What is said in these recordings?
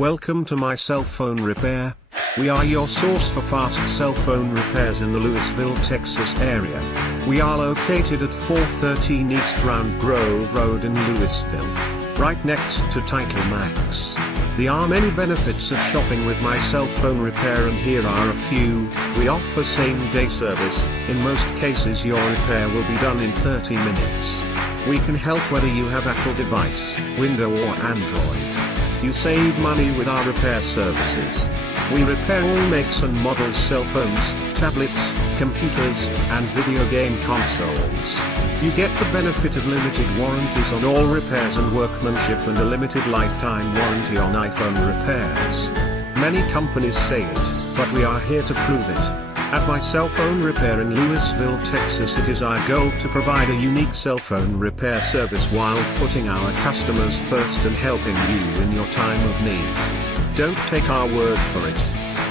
Welcome to my cell phone repair. We are your source for fast cell phone repairs in the Lewisville, Texas area. We are located at 413 East Round Grove Road in Lewisville, right next to Title Max. There are many benefits of shopping with my cell phone repair, and here are a few. We offer same-day service. In most cases your repair will be done in 30 minutes. We can help whether you have Apple device, Windows or Android. You save money with our repair services. We repair all makes and models cell phones, tablets, computers, and video game consoles. You get the benefit of limited warranties on all repairs and workmanship, and a limited lifetime warranty on iPhone repairs. Many companies say it, but we are here to prove it. At my cell phone repair in Lewisville, Texas, it is our goal to provide a unique cell phone repair service while putting our customers first and helping you in your time of need. Don't take our word for it.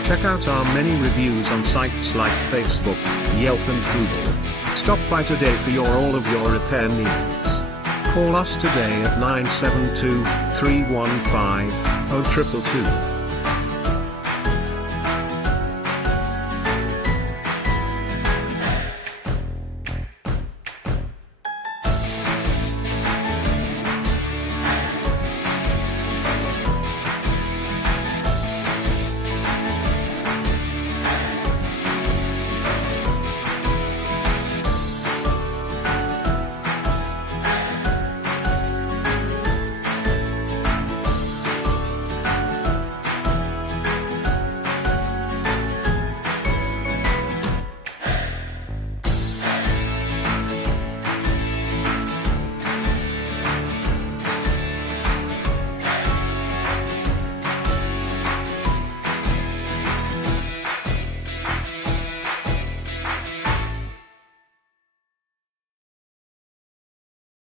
Check out our many reviews on sites like Facebook, Yelp and Google. Stop by today for all of your repair needs. Call us today at 972-315-0222.